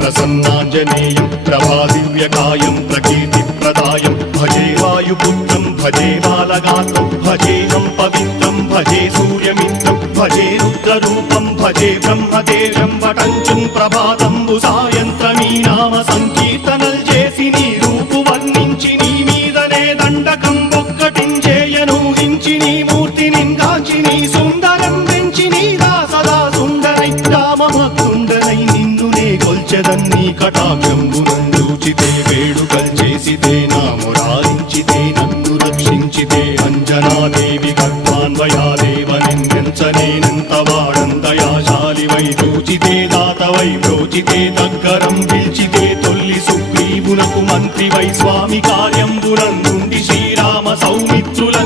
ప్రసన్నాంజనేయం ప్రభాదివ్యకాయం ప్రకీర్తిప్రదాయం భజే వాయుపుత్రం భజే బాలగాత్రం భజేహం పవిత్రం భజే సూర్యమిత్రం భజే రుద్రరూపం భజే బ్రహ్మదేవం వటంచుం ప్రభాతంబు సాయంత్రమీ నామ సంకీర్తనల్ చేసి నీ రూపు వర్ణించి నీ మీదనే దండకం ఒక్కటించేయనూహించి నీ మూర్తిని కాంచి నీ సుందరం పెంచి నీ దాసదా సుందరై రామభక్తుండరై నిన్నునే కొల్చెదన్నీ కటాక్షంబునందూచితే వేడుకల్ చేసితే నా మురారించితే నన్ను రక్షించితే అంజనాదేవి గర్భాన్వయాదేవనెంచనేనంత వాడందయాశాలివై చూచితే దాతవై బ్రోచితే దగ్గరం పిల్చితే తొల్లి సుగ్రీవునకు మంత్రివై స్వామి కార్యంబునందుండి శ్రీరామ సౌమిత్రుల